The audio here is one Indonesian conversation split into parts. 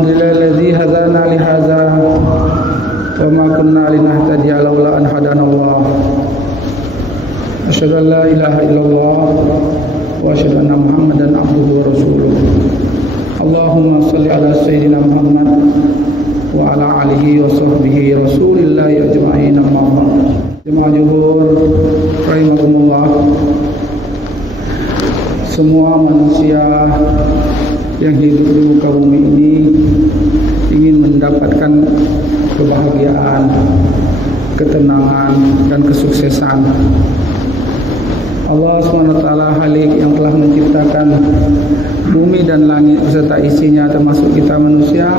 Alhamdulillahilladzi hadana li hadza wa ma kunna linahtadiya laula an hadanallah. Asyhadu an la ilaha illallah wa asyhadu anna Muhammadan abduhu wa rasuluh. Allahumma shalli ala sayyidina Muhammad wa ala alihi wa sahbihi rasulillahi ajma'in. Jemaah zuhur rahimakumullah. Semua manusia yang hidup di muka bumi ini ingin mendapatkan kebahagiaan, ketenangan, dan kesuksesan. Allah SWT Halik yang telah menciptakan bumi dan langit beserta isinya termasuk kita manusia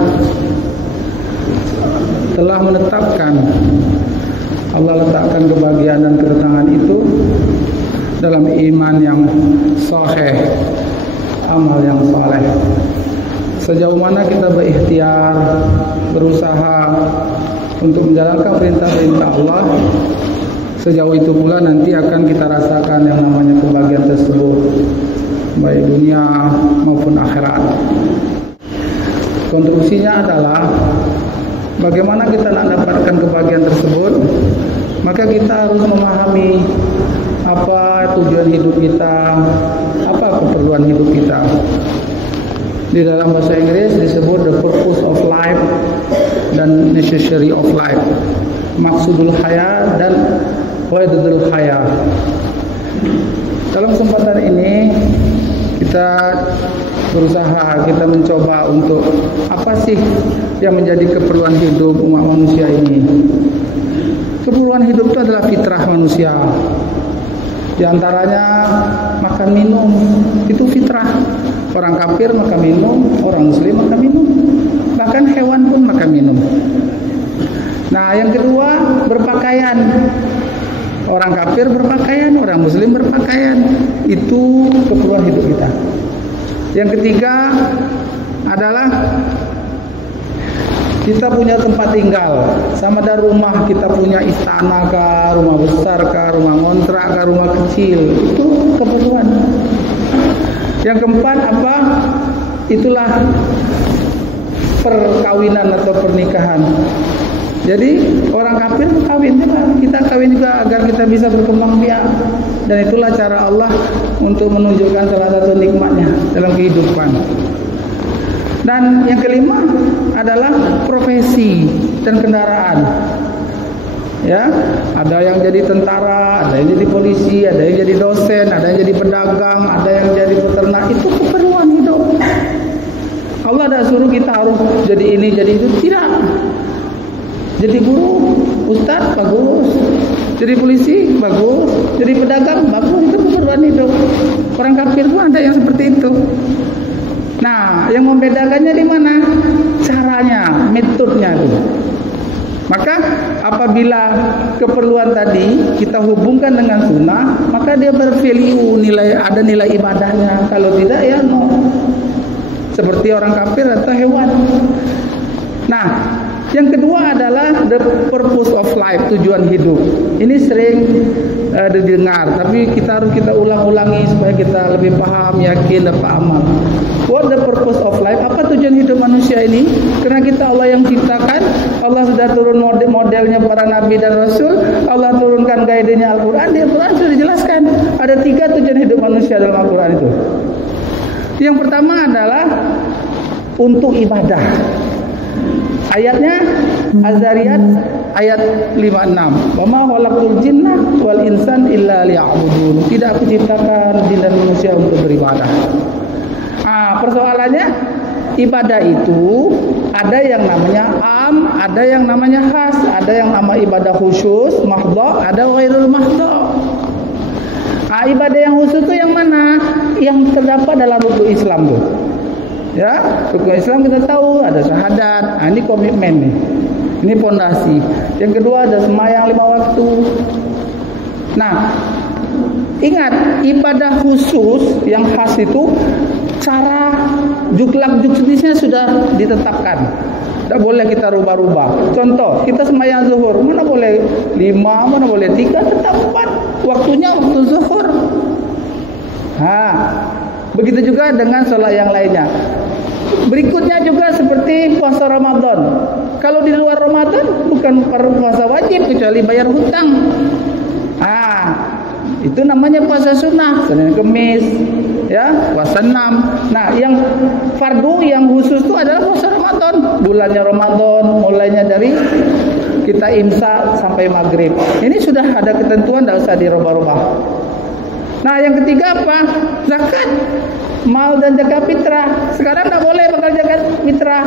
telah menetapkan, Allah letakkan kebahagiaan dan ketenangan itu dalam iman yang sahih, amal yang saleh. Sejauh mana kita berikhtiar, berusaha untuk menjalankan perintah-perintah Allah, sejauh itu pula nanti akan kita rasakan yang namanya kebahagiaan tersebut, baik dunia maupun akhirat. Konstruksinya adalah bagaimana kita nak dapatkan kebahagiaan tersebut, maka kita harus memahami apa tujuan hidup kita, apa keperluan hidup kita. Di dalam bahasa Inggris disebut the purpose of life dan necessary of life, maksudul haya dan wadudul haya. Dalam kesempatan ini kita berusaha, kita mencoba untuk apa sih yang menjadi keperluan hidup umat manusia ini. Keperluan hidup itu adalah fitrah manusia. Di antaranya makan minum, itu fitrah. Orang kafir makan minum, orang muslim makan minum, bahkan hewan pun makan minum. Nah, yang kedua berpakaian. Orang kafir berpakaian, orang muslim berpakaian. Itu keperluan hidup kita. Yang ketiga adalah kita punya tempat tinggal. Sama ada rumah, kita punya istana kah, rumah besar kah, rumah ngontrak kah, rumah kecil. Itu keperluan. Yang keempat apa? Itulah perkawinan atau pernikahan. Jadi orang kafir kawin juga, kita kawin juga agar kita bisa berkembang biak. Dan itulah cara Allah untuk menunjukkan salah satu nikmatnya dalam kehidupan. Dan yang kelima adalah profesi dan kendaraan. Ya, ada yang jadi tentara, ada yang jadi polisi, ada yang jadi dosen, ada yang jadi pedagang, ada yang jadi peternak. Itu keperluan hidup. Allah tidak suruh kita harus jadi ini, jadi itu. Tidak. Jadi guru, ustaz, bagus. Jadi polisi, bagus. Jadi pedagang, bagus. Itu keperluan hidup. Orang kafir pun ada yang seperti itu. Nah, yang membedakannya di mana? Caranya, metodenya itu. Maka apabila keperluan tadi kita hubungkan dengan sunnah, maka dia bervalue, ada nilai ibadahnya. Kalau tidak, ya no. Seperti orang kafir atau hewan. Nah, yang kedua adalah the purpose of life, tujuan hidup. Ini sering didengar, tapi kita harus ulang-ulangi supaya kita lebih paham, yakin, dapat amal. What the purpose of life? Apa tujuan hidup manusia ini? Karena kita Allah yang ciptakan, Allah sudah turun modelnya para nabi dan rasul, Allah turunkan guide-nya Al-Quran. Di Al-Quran sudah dijelaskan ada 3 tujuan hidup manusia dalam Al-Quran itu. Yang pertama adalah untuk ibadah. Ayatnya Az-Zariyat ayat 56. Wa ma khalaqtul jinna wal insan illa liya'budun. Tidak aku ciptakan jin dan manusia untuk beribadah. Persoalannya ibadah itu ada yang namanya am, ada yang namanya khas, ada yang nama ibadah khusus, mahdha, ada ghairul mahdha. Ibadah yang khusus itu yang mana? Yang terdapat dalam rukun Islam tuh. Ya, rukun Islam kita tahu ada syahadat. Ini komitmen nih. Ini pondasi. Yang kedua ada sembahyang 5 waktu. Nah, ingat ibadah khusus yang khas itu cara juklak-juk jenisnya sudah ditetapkan. Tidak boleh kita rubah-rubah. Contoh, kita sembahyang zuhur, mana boleh 5, mana boleh 3, tetap 4. Waktunya waktu zuhur. Begitu juga dengan sholat yang lainnya. Berikutnya juga seperti bukan puasa wajib kecuali bayar hutang. Itu namanya puasa sunnah, Senin Kemis, ya, puasa 6. Nah, yang fardu yang khusus itu adalah puasa Ramadan. Bulannya Ramadan mulainya dari kita imsak sampai maghrib. Ini sudah ada ketentuan, tidak usah dirubah-rubah. Nah, yang ketiga apa? Zakat mal dan zakat fitrah. Sekarang tidak boleh bakal zakat fitrah.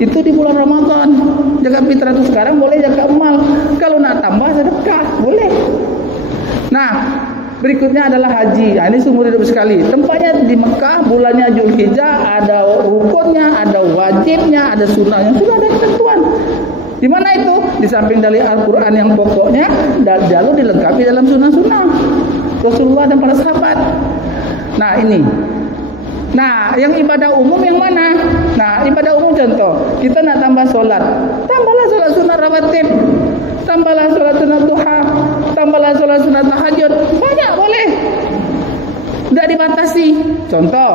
Itu di bulan Ramadan. Zakat fitrah itu sekarang boleh zakat mal. Kalau nak tambah sedekah, boleh. Nah, berikutnya adalah haji. Nah, ini seumur hidup sekali. Tempatnya di Mekah, bulannya Zulhijjah, ada rukunnya, ada wajibnya, ada sunnahnya, sudah ada ketentuan. Di mana itu? Di samping dari Al-Quran yang pokoknya, dan lalu dilengkapi dalam sunnah-sunnah Rasulullah dan para sahabat. Nah, ini. Nah, yang ibadah umum yang mana? Nah, ibadah umum contoh, kita nak tambah solat, tambahlah solat sunat rawatib, tambahlah solat sunat duha, tambahlah solat sunat tahajud, banyak boleh, tidak dibatasi. Contoh,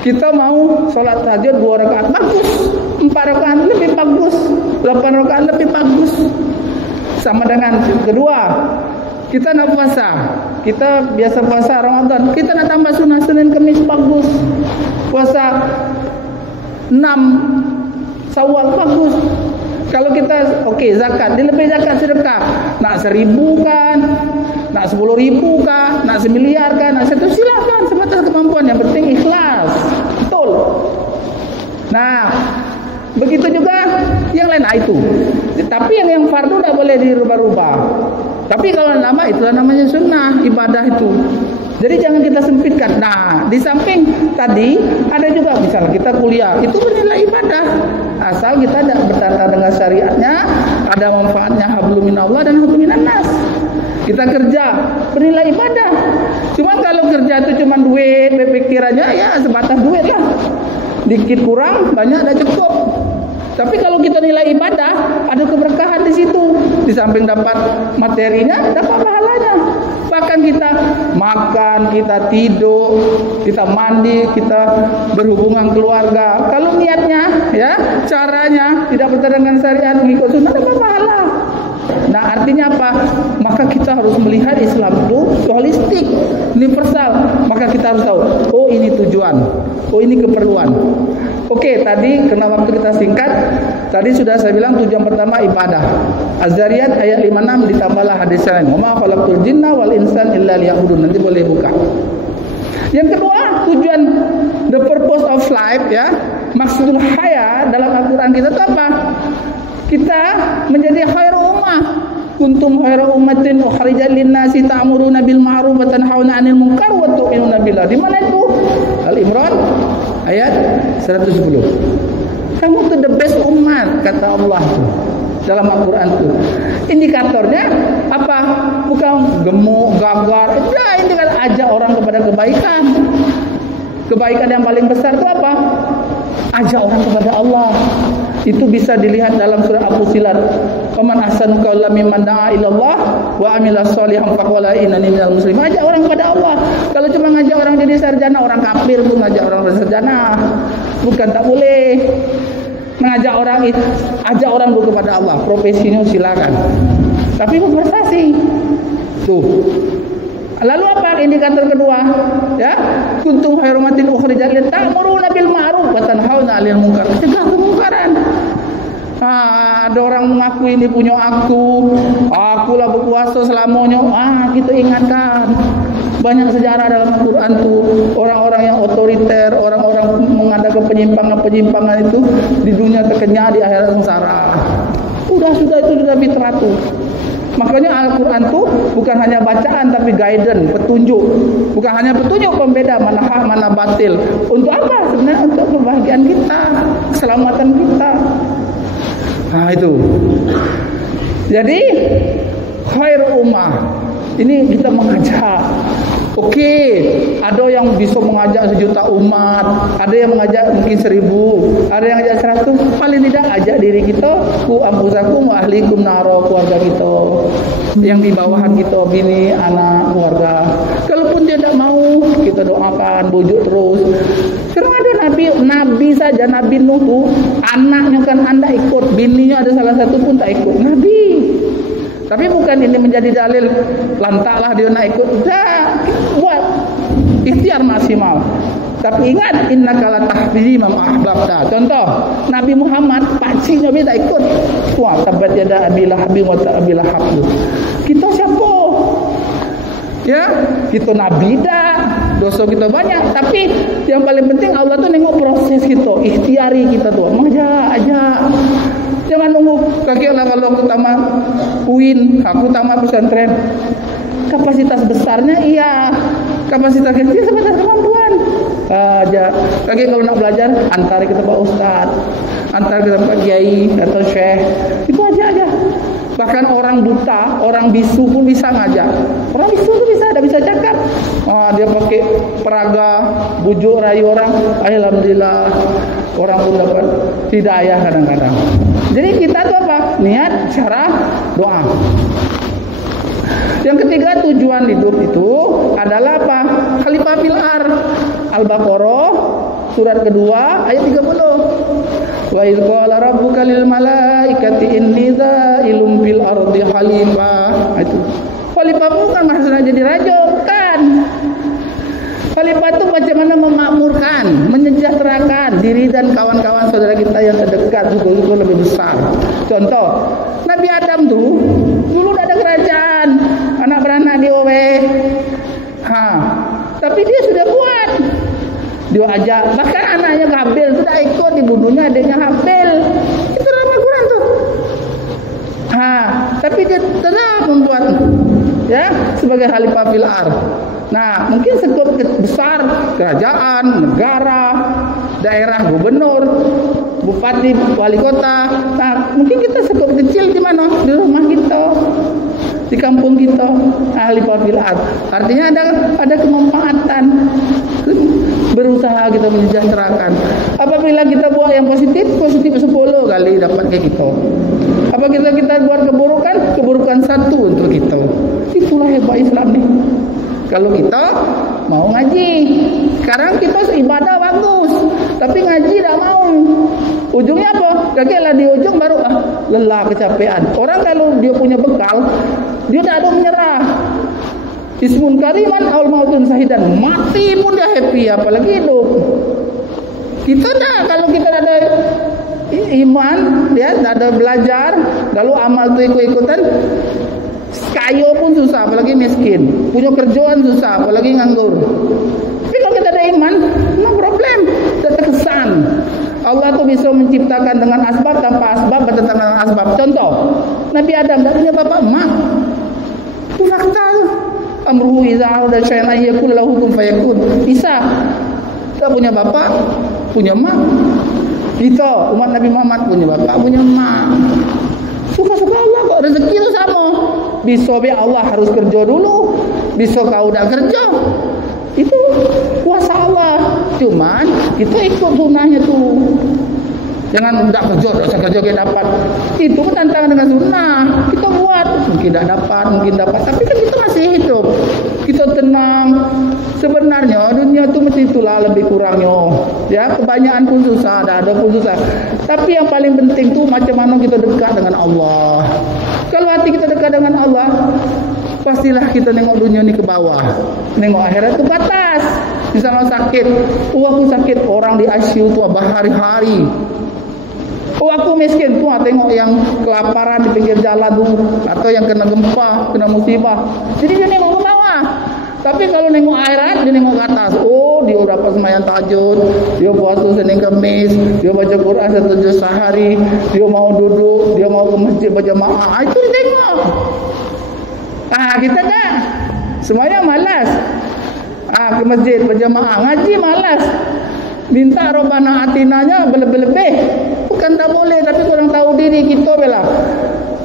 kita mau solat tahajud 2 rakaat, bagus. 4 rakaat lebih bagus, 8 rakaat lebih bagus. Sama dengan kedua, kita nak puasa, kita biasa puasa Ramadan, kita nak tambah sunnah Senin Kemis, bagus. Puasa 6 Syawal, bagus. Kalau kita zakat, dilebih zakat sedekah, nak 1.000 kan, nak 10.000 kan, nak 1 miliar kan, nak 1, silakan sebatas kemampuan, yang penting ikhlas. Betul. Nah, begitu juga yang lain. Itu. Tapi yang fardu tidak boleh dirubah-rubah. Tapi kalau nama, itulah namanya sunnah, ibadah itu. Jadi jangan kita sempitkan. Nah, di samping tadi ada juga misalnya kita kuliah, itu bernilai ibadah. Asal kita tidak bertentangan dengan syariatnya, ada manfaatnya hablum minallah dan hablum minannas. Kita kerja, bernilai ibadah. Cuma kalau kerja itu cuma duit, pikirannya ya sebatas duit lah. Dikit kurang, banyak ada cukup. Tapi kalau kita nilai ibadah, ada keberkahan di situ. Di samping dapat materinya, dapat pahalanya. Bahkan kita makan, kita tidur, kita mandi, kita berhubungan keluarga. Kalau niatnya, ya, caranya tidak bertentangan dengan syariat, mengikut sunnah, dapat pahala. Nah, artinya apa? Maka kita harus melihat Islam itu holistik, universal. Maka kita harus tahu, oh ini tujuan, oh ini keperluan. Oke, tadi karena waktu kita singkat, tadi sudah saya bilang tujuan pertama ibadah. Az-Zariyat ayat 56 ditambahlah hadis lain. Wa ma khalaqtul jinna wal insan illa liya'budun. Nanti boleh buka. Yang kedua, tujuan the purpose of life, ya. Maksudul hayat dalam Al-Qur'an kita itu apa? Kita menjadi khairu ummah. Kuntum khairu ummatin ukhrijat lin-nasi ta'muruna bil ma'ruf wa tanhauna 'anil munkar wa tu'minuna billah. Di mana itu? Al-Imran ayat 110. Kamu tuh the best umat, kata Allah tuh dalam Al-Quran tuh. Indikatornya apa? Bukan gemuk, gagar. Ini kan ajak orang kepada kebaikan. Kebaikan yang paling besar itu apa? Ajak orang kepada Allah. Itu bisa dilihat dalam surah Al-Fusilat. Waman ahsanu qawlan mimman da'a ila Allah wa amila sholihan faqala innani minal muslimin. Ajak orang kepada Allah. Kalau cuma ngajak orang jadi sarjana, orang kafir pun ngajak orang sarjana. Bukan tak boleh. Mengajak orang, ajak orang dulu kepada Allah. Profesinya silakan. Tapi berprestasi. Tuh. Lalu apa indikator kedua? Ya, kuntum khairu ummatin ukhrijat lin ta'muruna bil ma'ruf wa tanhauna 'anil munkar. Cegah kemungkaran. Ada orang mengaku ini punya akulah berkuasa selamanya. Kita ingatkan. Banyak sejarah dalam Al-Quran tuh, orang-orang yang otoriter, orang-orang mengadakan penyimpangan-penyimpangan itu di dunia terkenyang, di akhirat sengsara. Sudah itu sudah fitrah tuh. Makanya Al-Quran itu bukan hanya bacaan tapi guidance, petunjuk. Bukan hanya petunjuk pembeda mana hak mana batil. Untuk apa? Sebenarnya untuk kebahagiaan kita, keselamatan kita. Nah itu. Jadi khairu ummah. Ini kita mengajak. Oke, ada yang bisa mengajak 1 juta umat, ada yang mengajak mungkin 1000, ada yang mengajak 100. Paling tidak ajak diri kita, ku ampusakum wa ahlikum naro, keluarga kita, yang di bawahan kita, bini, anak, keluarga. Kalaupun dia tidak mau, kita doakan, bujuk terus. Terus ada Nabi saja, Nabi Nuh tuh anaknya kan anda ikut, bininya ada salah satu pun tak ikut. Nabi. Tapi bukan ini menjadi dalil lantaklah dia nak ikut. Tak, buat ikhtiar maksimal. Tapi ingat, innaka la tahdi man ahbabta. Contoh, Nabi Muhammad pakciknya dia tak ikut. Wah, tabat yada Abi Lahab wa Abi Lahab. Kita siapa? Ya, kita nabi dah, dosa kita banyak, tapi yang paling penting Allah tuh nengok proses kita, ikhtiari kita tuh, aja. Jangan nunggu kaki lah kalau aku tamat UIN, aku tamat pesantren. Kapasitas besarnya iya, kapasitas kecil sebatas kemampuan. Aja. Kaki kalau nak belajar, antar kita Pak Ustaz, antar kita Pak Kiai atau Syekh, itu aja. Bahkan orang buta, orang bisu pun bisa ngajak. Orang bisu pun bisa, dah bisa cakap. Dia pakai peraga, bujuk rayu orang. Alhamdulillah, orang pun dapat hidayah kadang-kadang. Jadi kita tuh apa? Niat, cara, doa. Yang ketiga, tujuan hidup itu adalah apa? Khalifah fil ardh. Al-Baqarah surat kedua ayat 30. Wa idz qala rabbuka lil malaikati inni dza'ilun fil ardi khalifah. Itu. Khalifah bukan maksudnya jadi raja, bukan. Khalifah itu macam mana memakmurkan, menyejahterakan diri dan kawan-kawan saudara kita yang terdekat juga lebih besar. Contoh, Nabi Adam tuh dulu ada kerajaan, anak beranak dia tapi dia sudah buat. Dia ajak, bahkan anaknya Habil sudah ikut dibunuhnya adiknya Habil. Itu dalam Al-Quran tuh. Tapi dia tetap membuat ya sebagai khalifah fil ardh. Nah, mungkin skop besar kerajaan, negara, daerah, gubernur, bupati, wali kota. Nah, mungkin kita skop kecil di mana? Di rumah kita, di kampung kita, khalifah fil ardh. Artinya ada kemanfaatan. Berusaha kita menyejahterakan. Apabila kita buat yang positif 10 kali dapat ke kita. Apabila kita buat keburukan 1 untuk kita. Itulah hebat Islam nih. Kalau kita mau ngaji, sekarang kita ibadah bagus, tapi ngaji tak mau. Ujungnya apa? Gagal di ujung baru lelah, kecapean. Orang kalau dia punya bekal, dia tak ada menyerah. Ismun kariman aul mautun sahidan, mati pun dia happy, apalagi hidup. Kita dah, kalau kita ada iman, ya, ada belajar, lalu amal tu ikut-ikutan, kaya pun susah, apalagi miskin. Punya kerjaan susah, apalagi nganggur. Tapi kalau kita ada iman, no problem, kita terkesan. Allah tu bisa menciptakan dengan asbab tanpa asbab, bertentangan dengan asbab. Contoh, Nabi Adam tak punya bapak emak. Itu fakta tu. Amruhu idza arada syai'an yakul lahu kun fayakun. Isa tak punya bapak, punya mak. Kita umat Nabi Muhammad punya bapak, punya mak. Suka-suka Allah kok, rezeki itu sama. Bisa be Allah harus kerja dulu, bisa kau dah kerja. Itu kuasa Allah. Cuman kita ikut sunnahnya tu. Jangan tak kerja kita dapat. Itu pun tantangan dengan sunnah. Kita buat, mungkin tak dapat, mungkin dapat. Tapi kan kita masih hidup. Kita tenang. Sebenarnya dunia tu mesti itulah lebih kurangnya. Ya, kebanyakan pun susah, ada pun susah. Tapi yang paling penting tu macam mana kita dekat dengan Allah. Kalau hati kita dekat dengan Allah, pastilah kita nengok dunia ni ke bawah. Nengok akhirat tu ke atas. Misalnya sakit, aku sakit, orang di ICU tu berhari-hari. Aku miskin tu tengok yang kelaparan di pinggir jalan tu, atau yang kena gempa, kena musibah. Jadi dia nengok ke bawah. Tapi kalau nengok akhirat, dia nengok ke atas. Oh, dia dapat sembahyang tahajud, dia puasa Senin Khamis, dia baca Quran 1 juz sehari, dia mau duduk, dia mau ke masjid berjamaah. Itu dia tengok. Kita tak. Semuanya malas. Ke masjid berjamaah, ngaji malas. Minta Rabbana atinanya berlebih-lebih. Bukan tak boleh, tapi kurang tahu diri kita bela.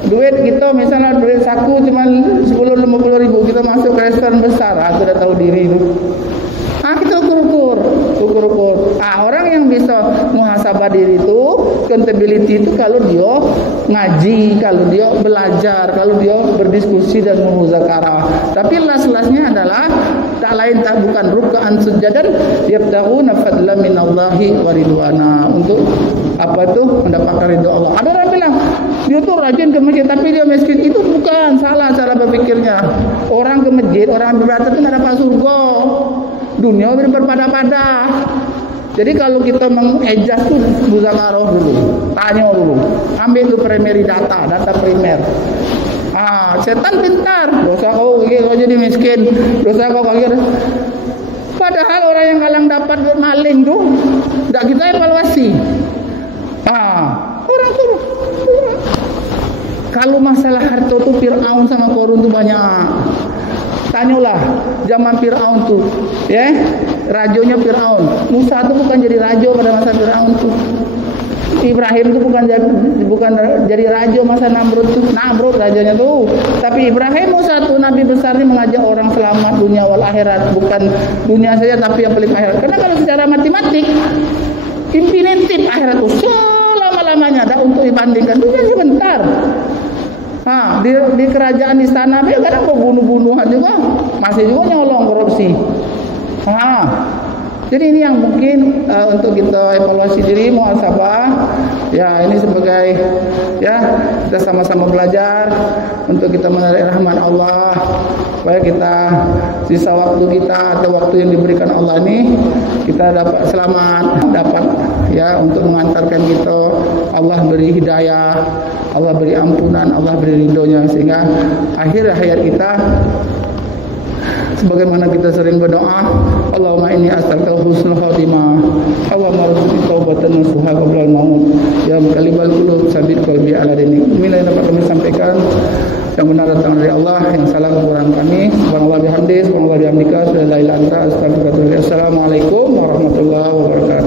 Duit kita misalnya duit saku cuma 10-50 ribu, kita masuk ke restoran besar, aku dah tahu diri tu. Kita ukur-ukur. Orang yang bisa muhasabah diri itu, accountability itu kalau dia ngaji, kalau dia belajar, kalau dia berdiskusi dan muzakarah. Tapi las-lasnya adalah tak lain tak bukan ruk'an sujadan yabtaghuna fadlan minallahi wa ridwana, untuk apa tuh, mendapatkan ridho Allah. Ada orang bilang dia tuh rajin ke masjid tapi dia miskin. Itu bukan, salah cara berpikirnya. Orang ke masjid, orang beribadah itu tidak dapat surga. Dunia berpada-pada. Jadi kalau kita mengejas tuh muzakarah dulu, tanya dulu, ambil tuh primary data primer. Setan pintar, dosa kau jadi miskin, dosa kau kagak. Padahal orang yang kalang dapat maling tuh, tidak kita evaluasi. Orang tuh kalau masalah harta tuh Fir'aun sama Qarun tuh banyak. Tanyalah zaman Fir'aun tuh, ya, rajonya Fir'aun. Musa tuh bukan jadi raja pada masa Fir'aun tuh. Ibrahim tuh bukan jadi raja masa Namrud tuh. Namrud rajanya tuh. Tapi Ibrahim Musa tuh nabi besar ini mengajak orang selamat dunia wal akhirat, bukan dunia saja tapi yang paling akhirat. Karena kalau secara matematik infinitif akhirat tuh selama-lamanya, ada untuk dibandingkan dunia sebentar. Di kerajaan istana ya kadang bunuh-bunuhan juga, masih juga nyolong korupsi. Jadi ini yang mungkin untuk kita evaluasi diri, muhasabah. Ya, ini sebagai kita sama-sama belajar untuk kita menarik rahmat Allah, supaya kita sisa waktu kita atau waktu yang diberikan Allah ini kita dapat selamat, dapat untuk mengantarkan kita. Allah beri hidayah, Allah beri ampunan, Allah beri ridhonya, sehingga akhir hayat kita sebagaimana kita sering berdoa, Allahumma inni as'aluka husnul khatimah, Allahumma rzuqni taubatan nasuha qabla al-maut, ya muqallibal qulub tsabbit qalbi ala dinik. Inilah yang dapat kami sampaikan, yang benar datang dari Allah, yang salah kekurangan kami. Subhanallah bihamdihi, subhanallah bihamdika, la ilaha illa anta, astaghfiruka wa atubu ilaik. Assalamualaikum warahmatullahi wabarakatuh.